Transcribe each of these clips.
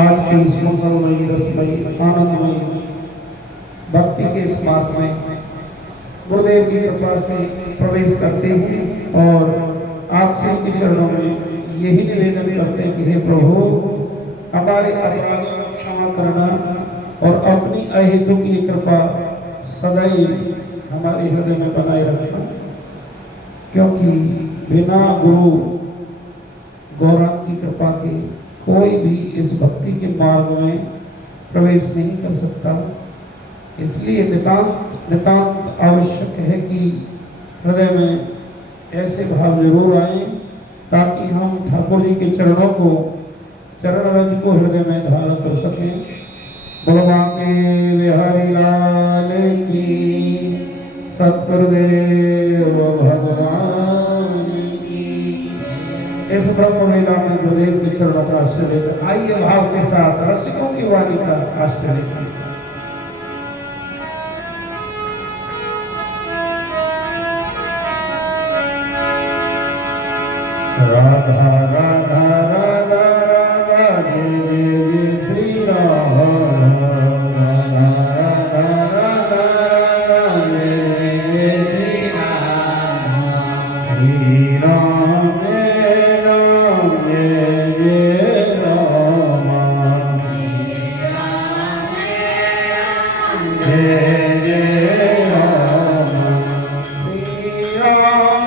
आज के इस मंगलमयी रसमयी आनंदमयी भक्ति के इस मार्ग में गुरुदेव की कृपा से प्रवेश करते हैं और आपसे के चरणों में यही निवेदन करते हैं कि हे प्रभु, हमारे अपराधों को क्षमा करना और अपनी अहेतु की कृपा सदैव हमारे हृदय में बनाए रखना, क्योंकि बिना गुरु गौरांग की कृपा के कोई भी इस भक्ति के मार्ग में प्रवेश नहीं कर सकता। इसलिए नितांत आवश्यक है कि हृदय में ऐसे भाव जरूर आए ताकि हम ठाकुर जी के चरणों को, चरण रज को हृदय में धारण कर सकें। भगवान के बिहारी लाल की, सतगुरुदेव भगवान की। इस ब्रह्म लीला में गुरुदेव के चरणों का आश्रय लेकर आइए भाव के साथ रसिकों की वाणी का आश्रय लेकर। राधा राधा राधा राधा देवी श्री राम, राधा राधा राधा देवी श्री राम, श्री राम जय राम जय जय राम, श्री राम जय राम जय जय राम, श्री राम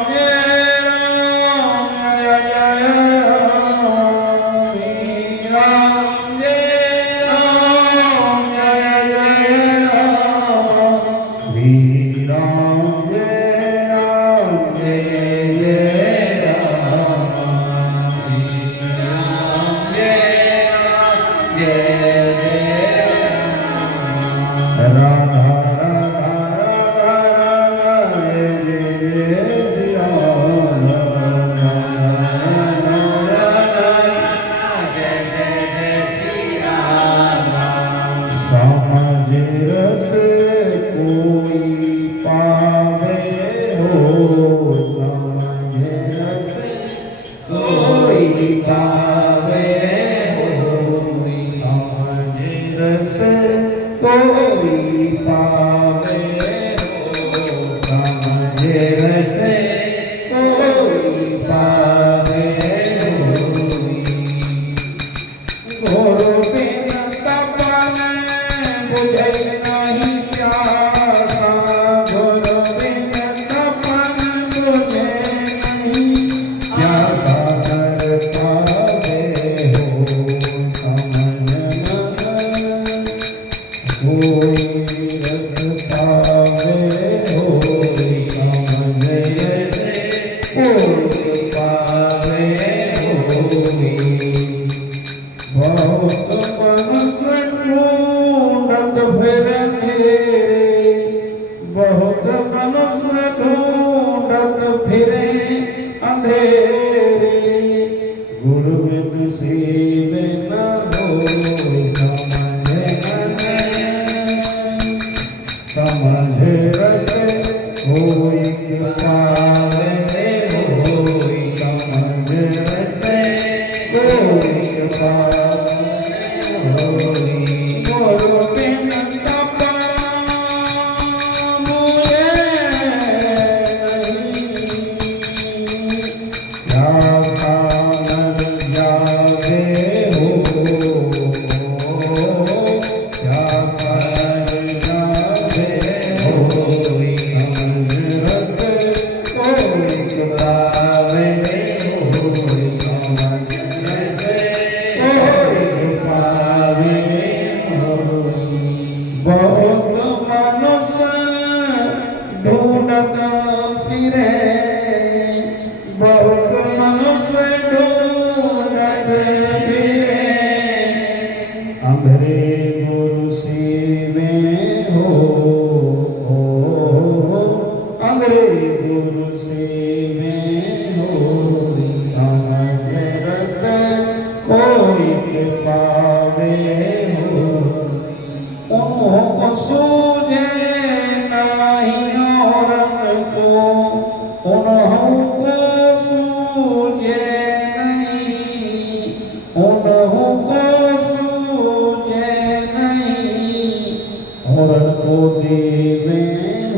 देवे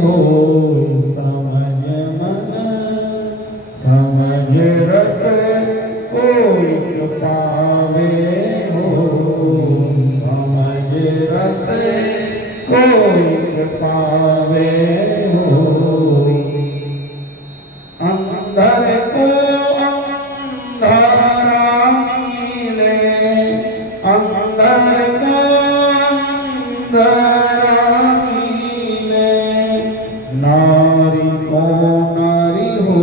हो समझ मन समझ रस कोई पावे हो समझ रस कोई पावे हो अंधर को अंधारा मिले अंधर को अंधारा मिले नारी को नारी हो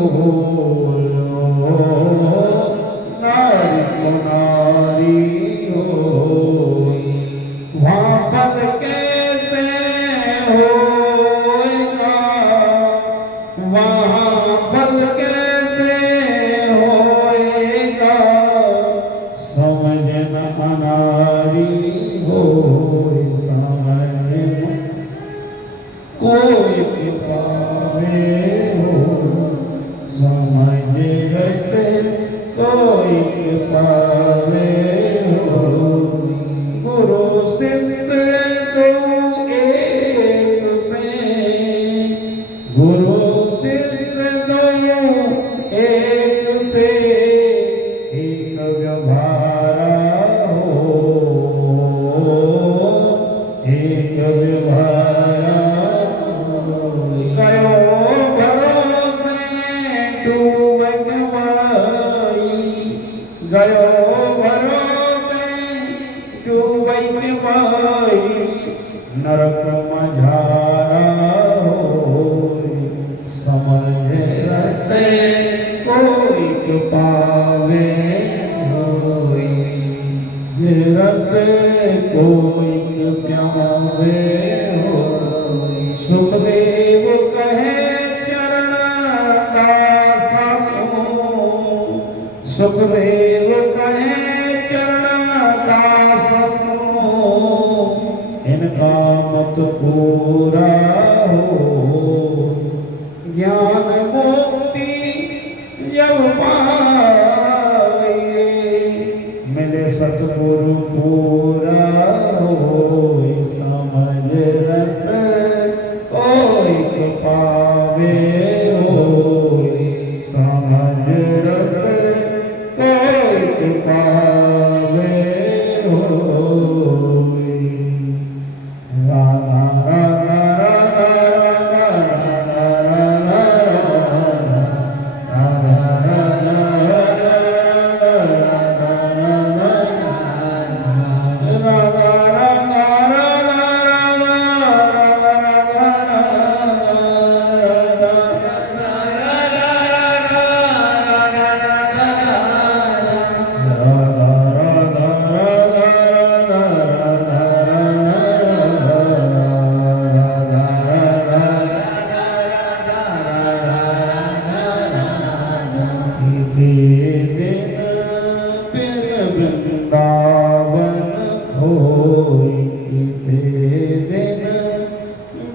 नारी को नारी हो वहाँ फल कैसे होगा वहाँ फल कैसे होगा समझ न अनारी हो समझ कोई पावे हो समझ रस कोई पावे हो गुरु शिष्य दो एक से गुरु शिष्य दो एक से एक व्यवहारा हो एक व्यवहारा गयो भरोसे डूबक माई गयो भरोसे डूबक माई नरक मझारा हो समझ रस कोई पावे होई जे रस कोई प्यावे हो सुखदेव कहे चरण दासा सुनो सुखदेव कहे चरण दासा सुनो इनका मत पूरा हो ज्ञान मुक्ति जब पाए मिले सतगुरु पूरा हो समझ रस कोई पावे हो समझ रस कोई पावे हो राधा राधा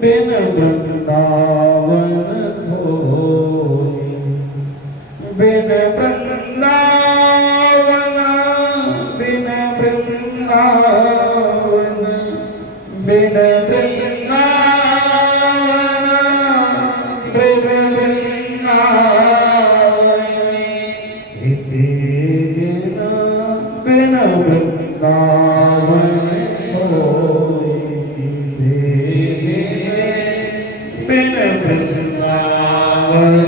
बिन वृंदावन खोई बिन वृंदावन बिन वृंदावन बिन वृंदावन बिन वृंदावन इति दिन बिन वृंदावन खोई बिन वृंदावन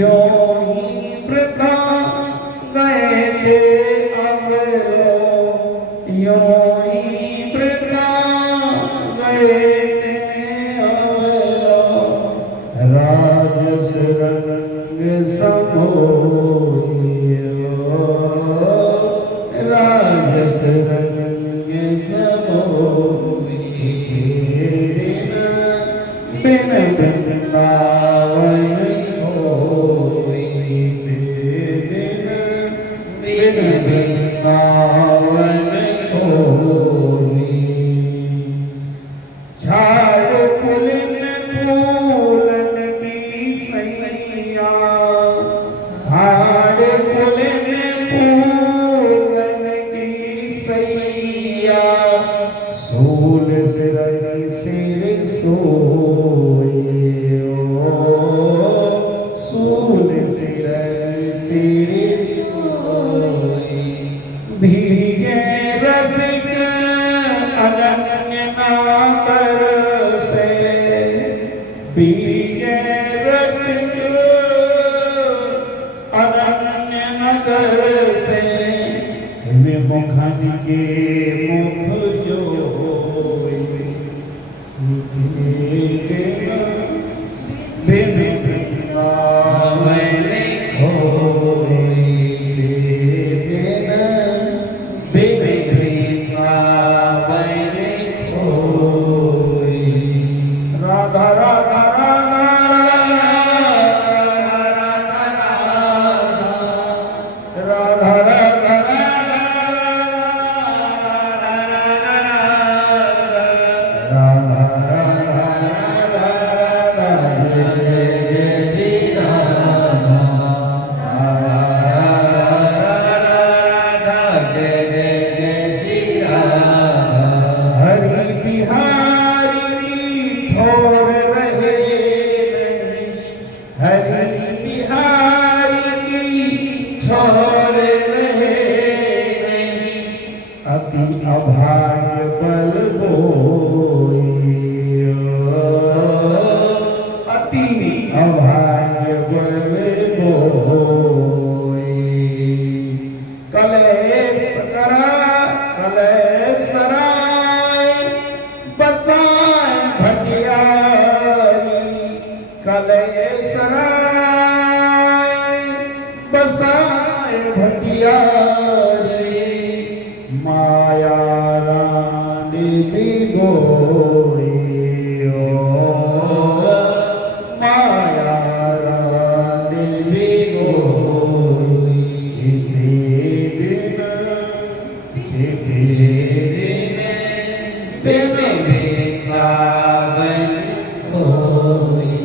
यों ही वृथा गए थे अब यों ही वृथा गए थे अब राजस रंग समोयो राजस रंग समोयो बिन वृंदावन होई बिन वृंदावन होई झाड़ पुलिन फूलन की सैया झाड़ पुलिन फूलन की सैया सूल भीगे रसिक अनन्य नातर से, भीगे रसिक अनन्य नगर से, विमुखन के मुख जो अभाग्य बल बोई, अति अभाग्य बल बोई। कलेश करा कलेश सराय बसाए भटियारी, कलेश सराय बसाए भटियारी। माया रानी गोरी, माया रानी गोरी। कितने दिन बिन वृंदावन होई,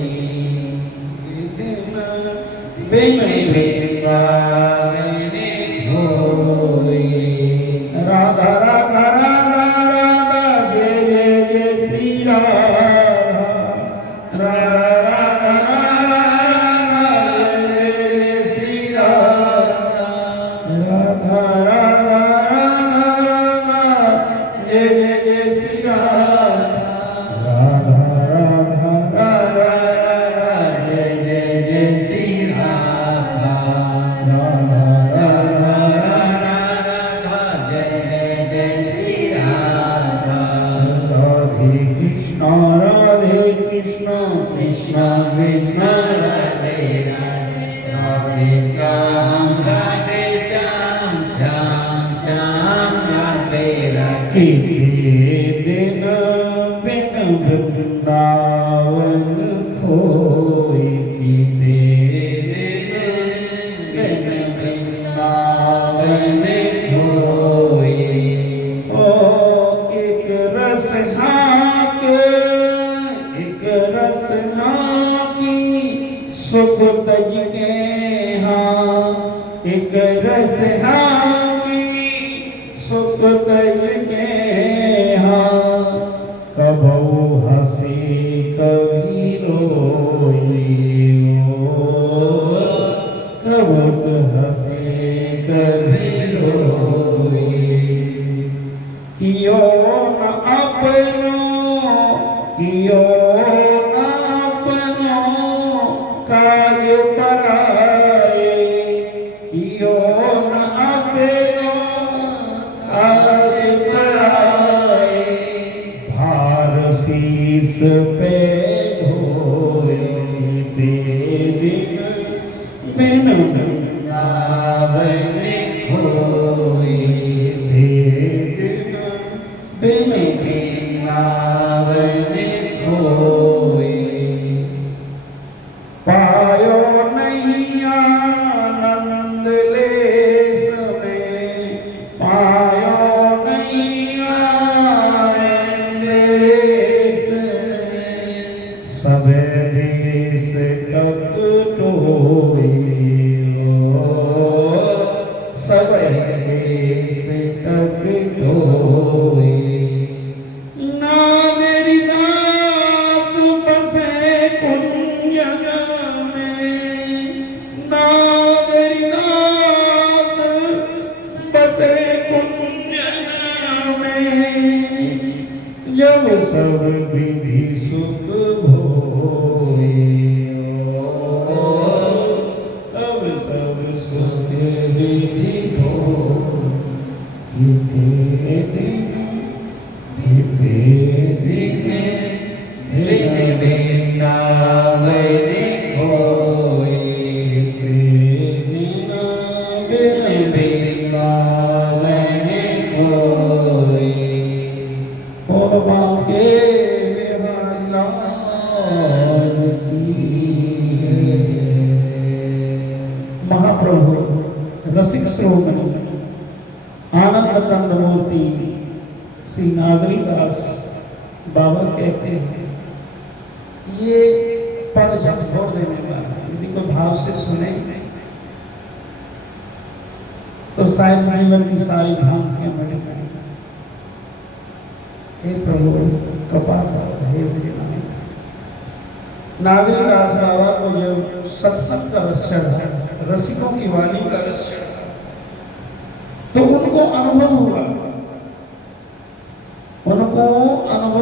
बिन वृंदावन होई। राधा राधा राधा राधा जय जय जय श्री राधा, राधा राधा राधा राधा जय जय श्री राधा, राधा राधा राधा राधा जय जय जय श्री राधा, राधा राधा राधा राधा जय जय जय श्री राधा, राधा राधे कृष्ण कृष्ण कृष्ण राधे राधे, राधे श्याम श्याम श्याम राधे राधे। दिन बिन वृंदावन खोई, दिन बिन वृंदावन खोई। ओ एक रस रसना की सुख तज के हाँ, एक रसना की सुख तज के हाँ। कबो हंसी कभी रोई, कबो हंसी कभी रोई। कियो न अपनो कियो काज पराए, कियो न अपनो काज पराए। भार शीस पे ढोए, दिन बिन वृंदावन खोए, दिन बिन वृंदावन खोए। पायो नहीं आनंद लेस में, पायो नहीं आनंद लेस में। सब देश तक टोए, सब देश तक टोए। बसे आनंद कंद मूर्ति श्री नागरीदास बाबा कहते हैं, ये पद जब छोड़ देने वाला यदि कोई भाव से सुने तो शायद जीवन की सारी भ्रांतियां मिट जाएंगी। हे प्रभु कृपा करो, हे भजनाथ। नागरीदास बाबा को जब सत्संग का रस चढ़ा, रसिकों की वाणी का रस चढ़ा, तो उनको अनुभव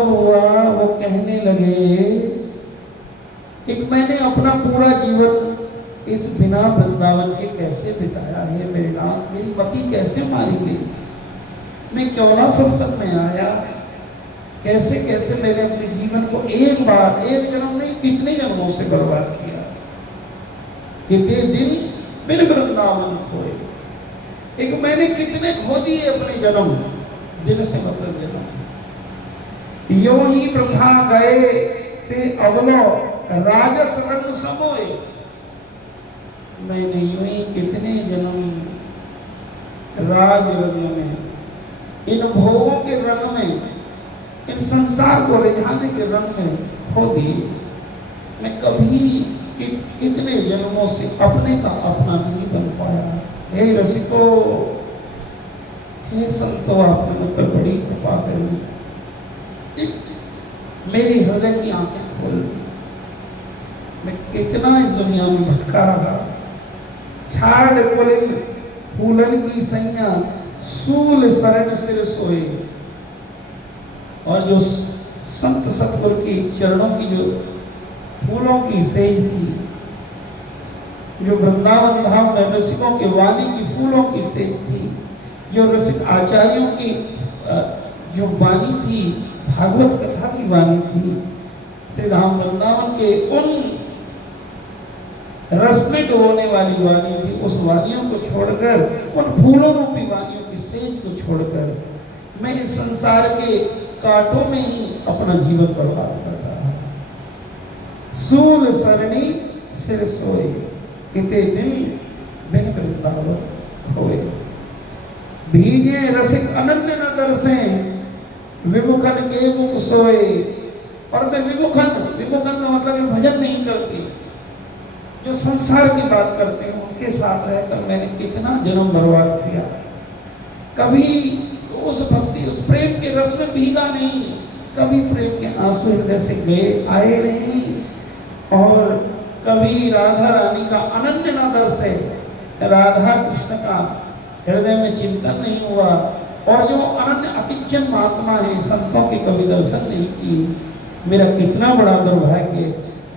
हुआ, वो कहने लगे कि मैंने अपना पूरा जीवन इस बिना वृंदावन के कैसे बिताया है मेरे नाथ, मेरी मति कैसे मारी गई, मैं क्यों ना सत्संग में आया, कैसे कैसे मैंने अपने जीवन को एक बार, एक जन्म नहीं कितने जन्मों से बर्बाद किया, कितने दिन मेरे वृंदावन खोए, एक मैंने कितने खो दिए अपने जन्म, दिन से मतलब जन्म। यो ही प्रथा गए ते अवलो राजस रंग समोए, मैंने यूं ही कितने जन्म राज रंग में, इन भोगों के रंग में, इन संसार को रिझाने के रंग में खो दिए। मैं कभी कितने जन्मों से अपने का अपना नहीं बन पाया। हे रसिको, हे संतो, आपने मुझ पर बड़ी कृपा करी, मेरी हृदय की आंखें खोल। मैं कितना इस दुनिया में भटका रहा, छाड़ पुलिन फूलन की सैया, सूल शरण सिर सोए। और जो संत सतगुरु की चरणों की जो फूलों की सेज थी, जो वृंदावन धाम में रसिकों के वाणी की फूलों की सेज थी, जो रसिक आचार्यों की जो वाणी थी, भागवत कथा की वाणी थी, श्री धाम वृंदावन के उन रस में डुबोने वाली वाणी थी, उस वाणियों को छोड़कर, उन फूलों रूपी वाणियों की सेज को छोड़कर मैं इस संसार के कांटों में ही अपना जीवन बर्बाद कर रहा हूं। सूल सरणी सिर सोए, कितने दिन बिन वृंदावन खोए। भीगे रसिक अनन्य न दर्शे, विमुखन के मुख सोए। और मैं विमुखन का मतलब भजन नहीं करती, जो संसार की बात करते हैं उनके साथ रहकर मैंने कितना जन्म बर्बाद किया। कभी उस भक्ति, उस प्रेम के रस में भीगा नहीं, कभी प्रेम के आंसू हृदय से गए आए नहीं, और कभी राधा रानी का अनन्य न दर्शे, राधा कृष्ण का हृदय में चिंतन नहीं हुआ, और जो अनन्य अकिंचन महात्मा है, संतों के कभी दर्शन नहीं किए। मेरा कितना बड़ा दुर्भाग्य,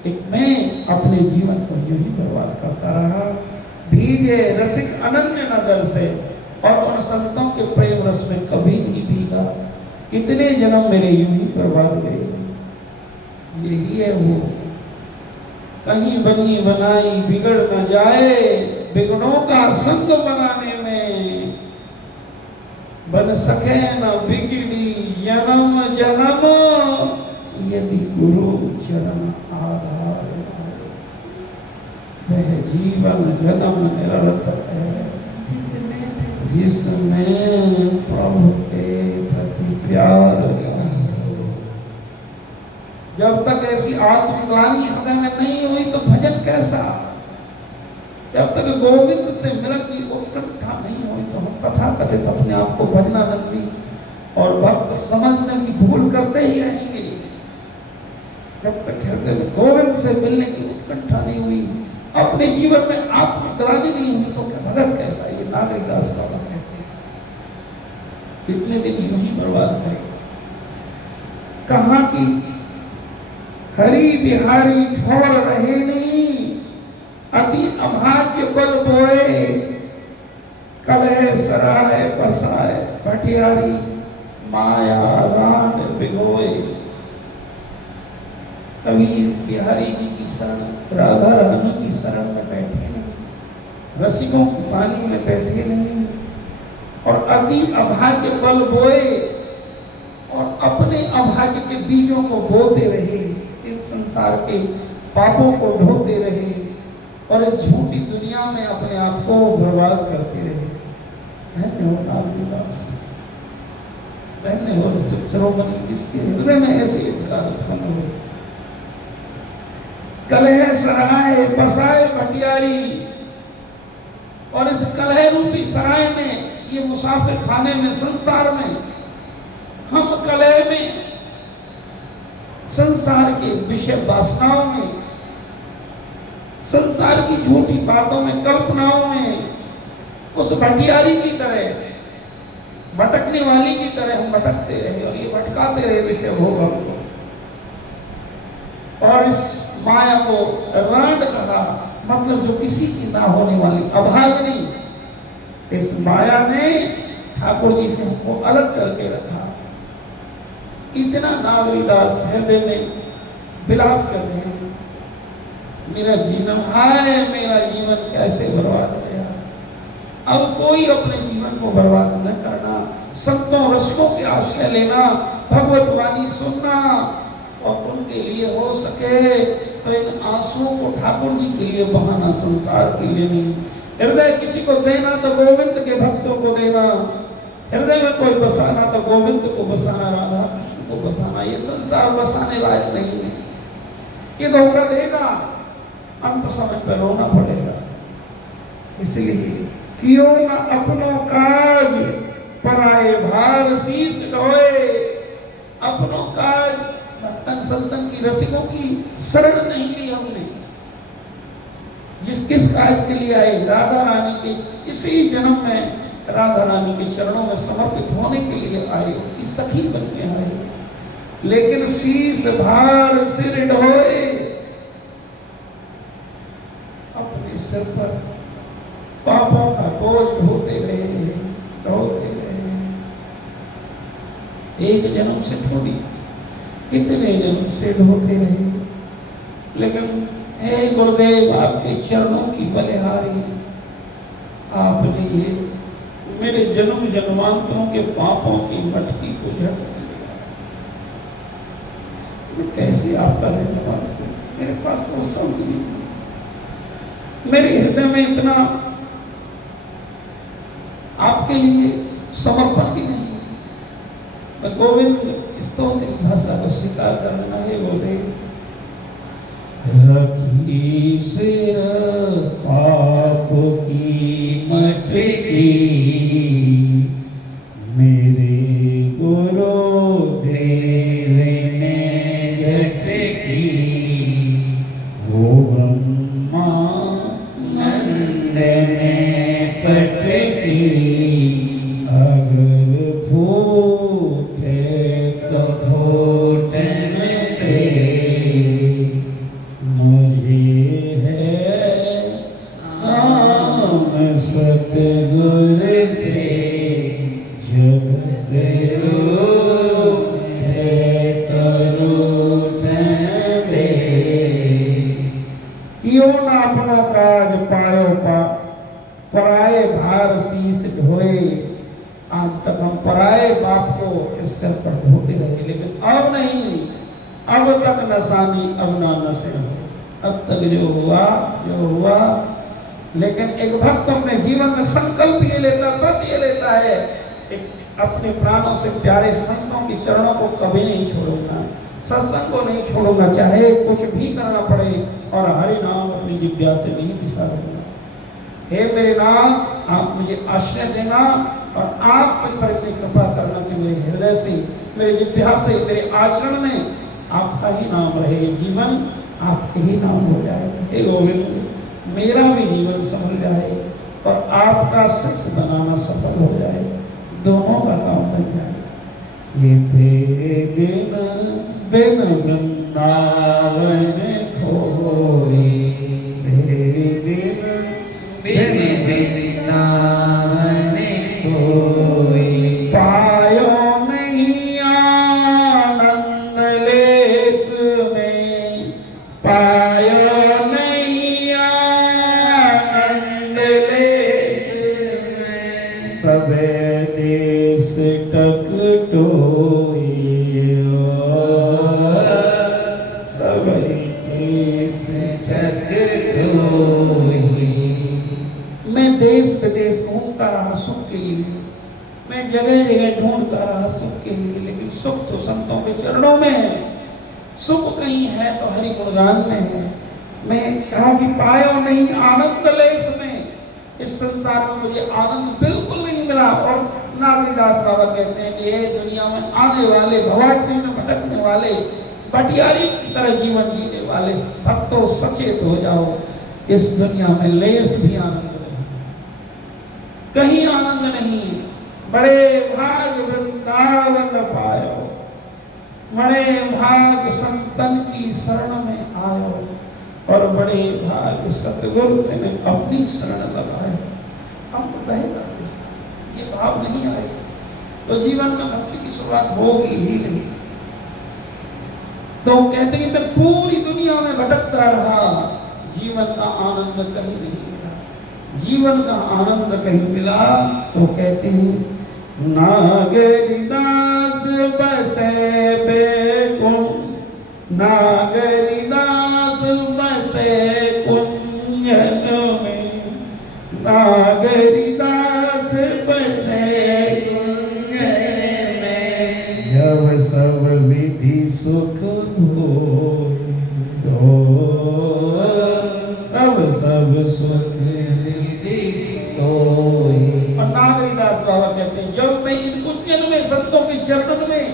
एक मैं अपने जीवन को यूं ही बर्बाद करता रहा। भीगे रसिक अनन्य न दर्शे, और उन संतों के प्रेम रस में कभी नहीं भीगा। कितने जन्म मेरे यूं ही बर्बाद गए। यही है वो, कहीं बनी बनाई बिगड़ न जाए, बिगड़ों का संग बनाने में, बन सके न बिगड़ी जन्म जन्म, यदि गुरु चरण आधार, वह जीवन जन्म निरर्थक है जिसमें प्रभु के प्रति प्यार। जब तक ऐसी आत्मग्लानि हृदय में नहीं हुई तो भजन कैसा? जब तक गोविंद से मिलन की उत्कंठा नहीं हुई तो हम तथाकथित अपने आप को भजनानंदी और भक्त समझने की भूल करते ही रहेंगे। जब तक हृदय में गोविंद से मिलने की उत्कंठा नहीं हुई, अपने जीवन में आत्मग्लानि नहीं हुई तो क्या भगत कैसा? ये नागरीदास बाबा कहते हैं। कितने दिन यूं ही बर्बाद करे। कहाँ की हरि बिहारी ठौर रहे नहीं, अति अभाग्य बल बोए, कलह सराय बसाए, भटियारी माया रान बिगोए। कभी बिहारी जी की शरण, राधा रानी की शरण में बैठे नहीं, रसिकों की वाणी में बैठे नहीं, और अति अभाग्य बल बोए, और अपने अभाग्य के बीजों को बोते रहे, इन संसार के पापों को ढोते रहे, और इस झूठी दुनिया में अपने आप को बर्बाद करते रहे। धन्य हो नागदास, धन्य हो शिरोमणि जिसके हृदय में ऐसे विचार उत्पन्न हो। कलह सराय बसाए भटियारी, और इस कलह रूपी सराय में, ये मुसाफिर खाने में, संसार में, हम कलह में, संसार के विषय वासनाओं में, संसार की झूठी बातों में, कल्पनाओं में, उस भटियारी की तरह, भटकने वाली की तरह हम भटकते रहे और ये भटकाते रहे विषय भोगों को। और इस माया को रांड कहा, मतलब जो किसी की ना होने वाली, अभागनी। इस माया ने ठाकुर जी से हमको अलग करके रखा। इतना नागरीदास हृदय में विलाप कर रहे हैं, मेरा जीवन, हाय मेरा जीवन कैसे बर्बाद गया। अब कोई अपने जीवन को बर्बाद न करना, संतों रसिकों के आश्रय लेना, भगवत वाणी सुनना, और उनके लिए हो सके तो इन आंसुओं को ठाकुर जी के लिए बहाना, संसार के लिए नहीं। हृदय किसी को देना तो गोविंद के भक्तों को देना, हृदय में कोई बसाना तो गोविंद को बसाना, राधा कृष्ण को बसाना। ये संसार बसाने लायक नहीं है, ये धोखा देगा, अंत समय पर रोना पड़ेगा। इसलिए क्यों न अपनों काज पराए भार शीश ढोए। अपनों काज, भक्तन संतन की, रसिकों की शरण नहीं ली हमने। जिस किस काज के लिए आए, राधा रानी के इसी जन्म में राधा रानी के चरणों में समर्पित होने के लिए आए, उनकी सखी बनने आए। लेकिन शीश भार सिर ढोए, अपने सिर पर पापों का बोझ ढोते रहे, ढोते रहे। एक जन्म से थोड़ी, कितने जन्म से ढोते रहे। लेकिन हे गुरुदेव, आपके चरणों की बलिहारी, आपने ये मेरे जन्म जन्मांतरों के पापों की मटकी को झट लिया। मैं कैसे आपका धन्यवाद करूं, मेरे पास वो शब्द नहीं, मेरे हृदय में इतना आपके लिए समर्पण भी नहीं। मैं गोविंद स्तोत्र की भाषा को स्वीकार करना है। गुरुदेव रखी सिर पाप की मटकी, मेरे गुरुदेव ने झटकी, वो ब्रह्मा नंद ने पटकी, अगर फूटे तो फूटन दे, सतगुर से जगत रूप है तरूठन दे। क्यों ना अपना काज पायो पराए भार शीश ढोए। आज तक हम पराए बाप को इस सिर पर ढोते रहे, लेकिन अब नहीं, अब तक नसानी, अब ना नशे हो। अब तक जो हुआ। लेकिन एक भक्त अपने जीवन में संकल्प ये लेता, व्रत ये लेता है, एक अपने प्राणों से प्यारे संतों की चरणों को कभी नहीं छोड़ूंगा, सत्संग को नहीं छोड़ूंगा, चाहे कुछ भी करना पड़े, और हरि नाम अपनी जिह्वा से नहीं बिसारूंगा। हे मेरे नाथ, आप मुझे आश्रय देना, और आप मुझ पर इतनी कृपा करना कि मेरे हृदय से, मेरे जिह्वा से, मेरे आचरण में आपका ही नाम रहे, जीवन आपके ही नाम हो जाए। हे गोविंद, मेरा भी जीवन संभल जाए और आपका शिष्य बनाना सफल हो जाए, दोनों का काम बन जाए। ये तेरे बिन वृंदावन खोए, तेरे बिन वृंदावन खोए, पायो नहीं आनंद लेस में, पायो सब देश टक टोए, सब देश टक टोए। मैं देश विदेश घूमता रहा, सुख के के लिए। मैं जगह जगह ढूंढता रहा सुख के लिए, लेकिन सुख तो संतों के चरणों में है। सुख कहीं है तो हरि गुणगान में है। मैं कहा कि पायो नहीं आनंद लेस में, इस संसार में मुझे आनंद बिल्कुल नहीं मिला। और नागरीदास बाबा कहते हैं कि ये दुनिया में आने वाले, भवाटरी में भटकने वाले, भटियारी की तरह जीवन जीने वाले भक्तों, सचेत हो जाओ, इस दुनिया में लेस भी आनंद नहीं, कहीं आनंद नहीं। बड़े भाग वृंदावन पायो, बड़े भाग संतन की शरण में आयो, और बड़े भाग सतगुरु ने अपनी शरण लगाए। हम तो बहेगा, ये भाव नहीं आए तो जीवन में भक्ति की शुरुआत होगी ही नहीं। तो कहते हैं मैं पूरी दुनिया में भटकता रहा, जीवन का आनंद कहीं नहीं मिला, जीवन का आनंद कहीं मिला। तो कहते हैं नागरीदास बसे बेकुंज, नागरीदास बसे कुंजन में, नागरीदास बसे कुंजन में, जब सब विधि सुख हो, अब सब सुख विधि होई। और नागरीदास बाबा कहते हैं जब मैं इन कुंजन में, संतों के चरणों में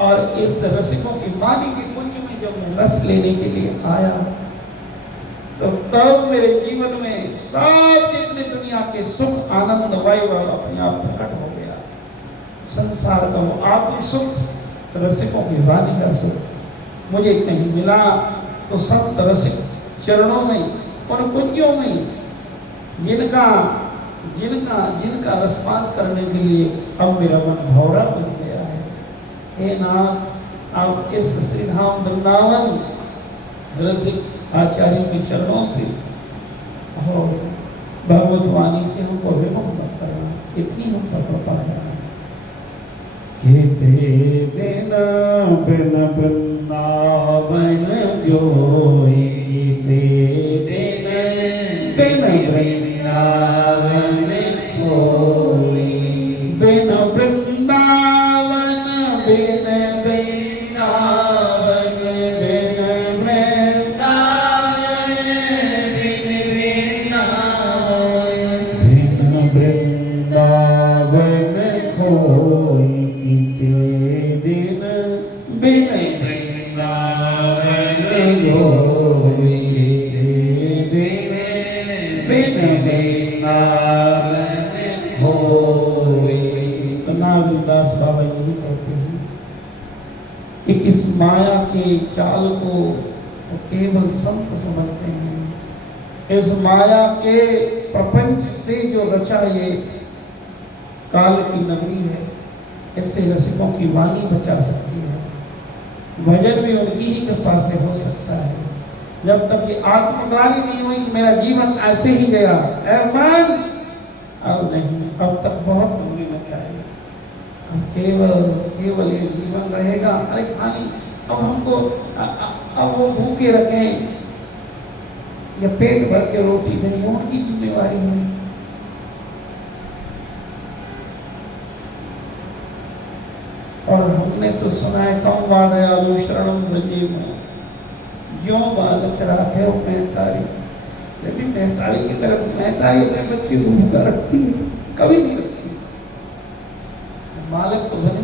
और इस रसिकों की वाणी के कुंज में जब मैं रस लेने के लिए आया, तो तब मेरे जीवन में सब जितने दुनिया के सुख, आनंद, वैभव अपने आप प्रकट हो गया। संसार का वो आत्म सुख, रसिकों की वाणी का सुख मुझे कहीं मिला तो संत रसिक चरणों में, उन कुंजों में जिनका जिनका जिनका रसपान करने के लिए अब मेरा मन भौरा बन गया है। हे नाथ, आप इस श्री धाम वृंदावन रसिक आचार्य के चरणों से और भगवत वाणी से हमको विमुख मत करना, इतनी हम पर कृपा करना। कहते बिना बिन वृंदावन जोई, बिन वृंदावन कोई, बिन वृंदावन, बिन वृंदावन, बिन वृंदावन, बिन वृंदावन कोई, दिन बिन वृंदावन कोई, दिन बिन वृंदावन कोई। तो नागरीदास बाबा यही कहते हैं कि इस माया के जाल को वो केवल संत समझते हैं। इस माया के प्रपंच से जो रचा ये काल की नगरी है, इससे रसिकों की वाणी बचा सकती है। भजन भी उनकी ही कृपा से हो सकता है। जब तक ये आत्मग्लानि नहीं हुई, मेरा जीवन ऐसे ही गया, मन अब नहीं, अब तक बहुत दूरी में चाहिए। अब केवल ये जीवन रहेगा। अरे खाली अब हमको अब वो भूखे रखें या पेट भर के रोटी दें, उनकी जिम्मेवारी है। और हमने तो सुना है कौन दयालु शरणम ब्रजे में, जो बालक राखे हो महतारी, लेकिन महतारी की तरफ महतारी अपने बच्चे को भूखा रखती है, कभी नहीं रखती। बालक तो बने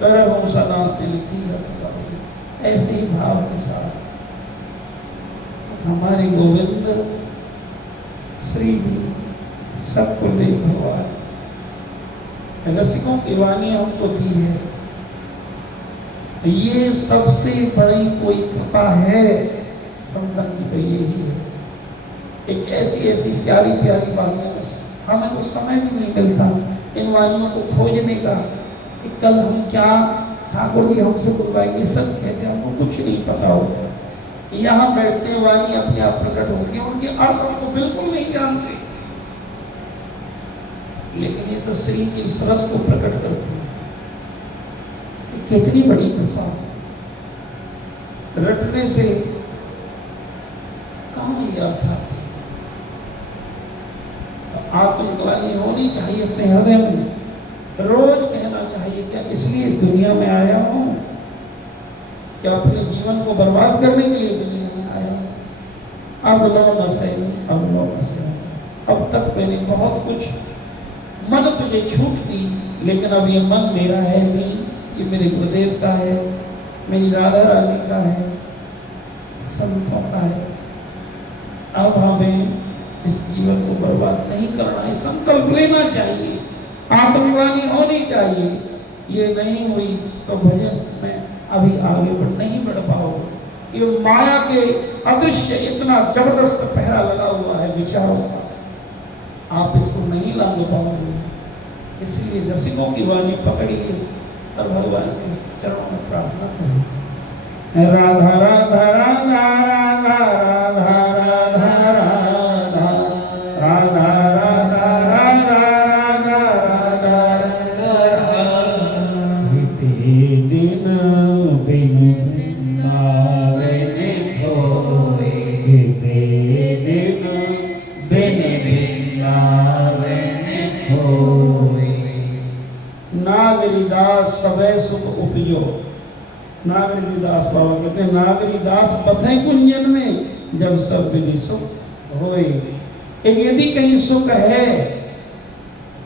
कर हो सदा लिखी है, ऐसे ही भाव के साथ हमारे गोविंद श्री सतगुरुदेव भगवान रसिकों की वाणी हमको दी है। ये सबसे बड़ी कोई कृपा है संतन की, तो यही है। एक ऐसी ऐसी प्यारी प्यारी वाणियां, हमें तो समय भी नहीं मिलता इन वाणियों को खोजने का कि कल हम क्या ठाकुर जी हमसे बुलवाएंगे। सच कहते हैं हमको कुछ नहीं पता होता। यहाँ बैठते वाणी अपने आप प्रकट होती है, उनके अर्थ हमको बिल्कुल नहीं जानते, लेकिन ये तो श्री की उस रस को प्रकट करती है। कितनी बड़ी कृपा। रटने से कहाँ ये अर्थ आते, तो आत्मग्लानि होनी चाहिए अपने हृदय में, रोज कहना चाहिए क्या इसलिए इस दुनिया में आया हूँ, क्या अपने जीवन को बर्बाद करने के लिए दुनिया में आया हूँ। अब लो न सही, अब लो न सही, अब तक मैंने बहुत कुछ मन तुझे छूट दी, लेकिन अब ये मन मेरा है नहीं, ये मेरे गुरुदेव का है, मेरी राधा रानी का है, संतों का है। अब हमें इस जीवन को बर्बाद नहीं करना है, संकल्प लेना चाहिए, आत्मग्लानि होनी चाहिए। ये नहीं हुई तो भजन में अभी आगे नहीं बढ़ पाओगे। ये माया के अदृश्य इतना जबरदस्त पहरा लगा हुआ है विचारों का, आप इसको नहीं लांग पाओगे। इसलिए रसिकों की वाणी पकड़िए और भगवान के चरणों में प्रार्थना करिए। राधा राधा राधा राधा राधा राधा राधा राधा राधा राधा राधा राधा दिन बिन वृंदावन खोए, दिन बिन वृंदावन खोए। नागरी दास सबे सुख उपजो। नागरी दास बाबा कहते हैं नागरी दास बसे कुंजन में, जब सब बिन सुख होए। यदि कहीं सुख है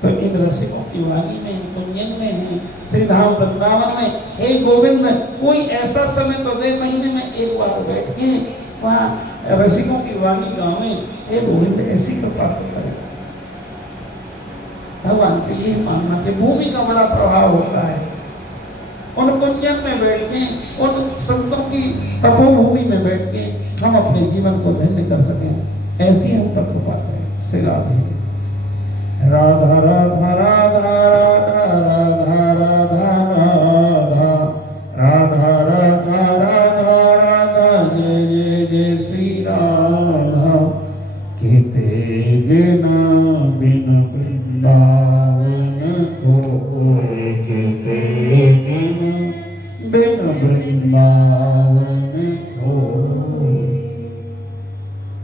तो इन रसिकों की वाणी में, कुंजन में है, श्रीधाम वृंदावन में। हे गोविंद, कोई ऐसा समय तो दे महीने में एक बार बैठ के वहाँ रसिकों की वाणी गावे। हे गोविंद, ऐसी कृपा करें। भगवान से यही मानना कि भूमि का बड़ा प्रभाव होता है। उन कुंजन में बैठ के, उन संतों की तपोभूमि में बैठ के हम अपने जीवन को धन्य कर सकें, ऐसी हम पर कृपा करें। श्री राधे राधा राधा राधा राधा राधा राधा राधा राधा राधा राधा राधा जय जय जय श्री राधा। कहते बिना बिन वृंदावन खोए, कहते बिन वृंदावन खोए।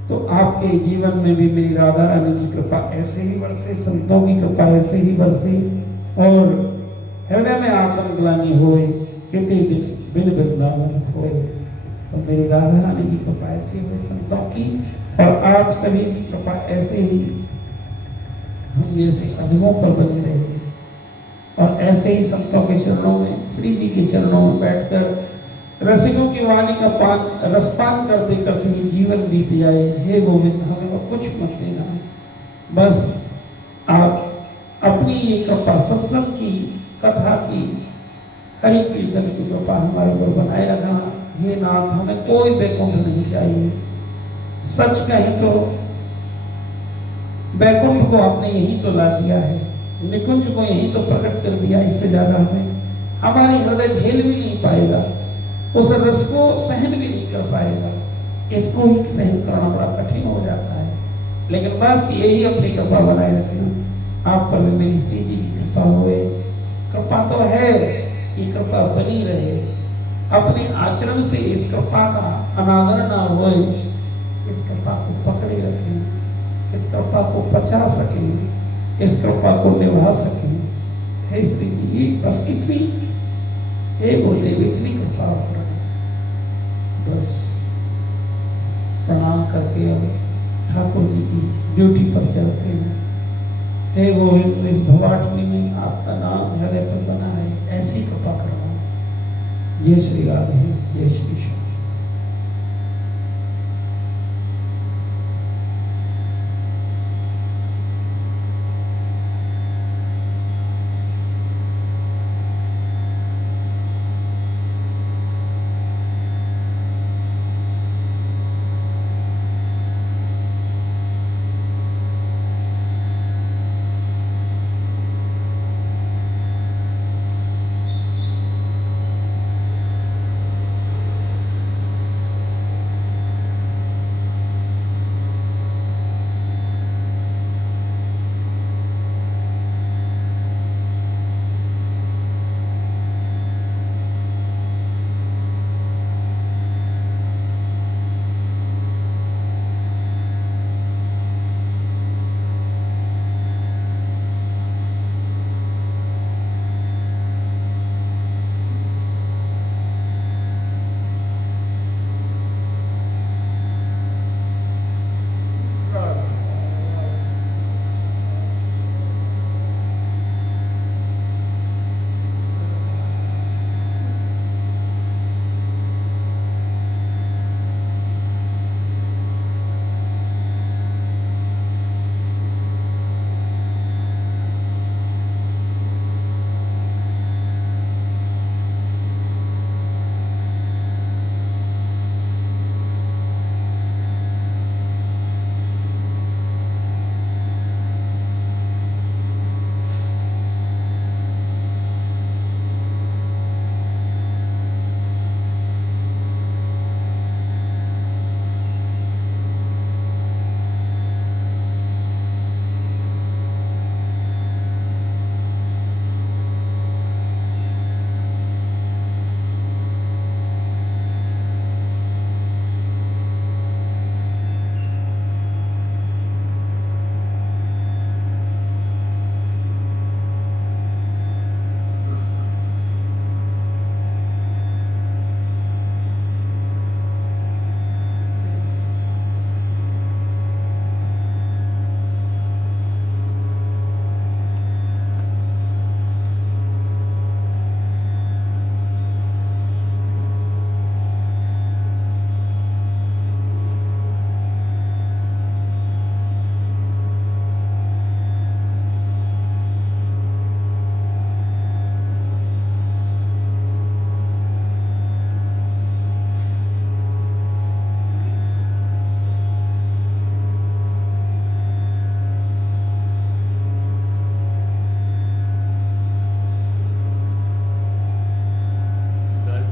तो आपके जीवन में भी मेरी राधा रानी की कृपा ऐसे ही बरसे, संतों की कृपा ऐसे ही बरसे, और हृदय में आत्मग्लानि होए, कहते बिन वृंदावन खोए। तो मेरी राधा रानी की कृपा ऐसी हुई, संतों की, और आप सभी की कृपा ऐसे ही हम जैसे अधमों पर बनी रहे, और ऐसे ही संतों के चरणों में, श्री जी के चरणों में बैठकर रसिकों की वाणी का पान, रसपान करते करते ही जीवन बीत जाए। हे गोविंद, हमें वो कुछ मत देना, बस आप अपनी ये कृपा, सत्संग की, कथा की, हरि कीर्तन की कृपा हमारे ऊपर बनाए रखना। हे नाथ, हमें कोई बैकुंठ नहीं चाहिए। सच कहें तो बैकुंठ को आपने यही तो ला दिया है, निकुंज को यही तो प्रकट कर दिया। इससे ज्यादा हमारी हृदय झेल भी नहीं पाएगा, उस रस को सहन भी नहीं कर पाएगा। इसको ही सहन करना बड़ा कठिन हो जाता है। लेकिन बस यही अपनी कृपा बनाए रखना। आप पर भी मेरी श्री जी की कृपा हुए, कृपा तो है, ये कृपा बनी रहे। अपने आचरण से इस कृपा का अनादर ना होए, इस कृपा को पकड़े रखें, इस कृपा को पचा सकें, इस कृपा को निभा सकें। हे श्री जी, बस इतनी, हे गुरुदेव, इतनी कृपा करें। बस प्रणाम करके अब ठाकुर जी की ड्यूटी पर चलते हैं। हे गोविंद, इस भवाटनी में आपका नाम हृदय पर बना है, ऐसी कृपा करना। जय श्री राधे, जय श्री श्याम।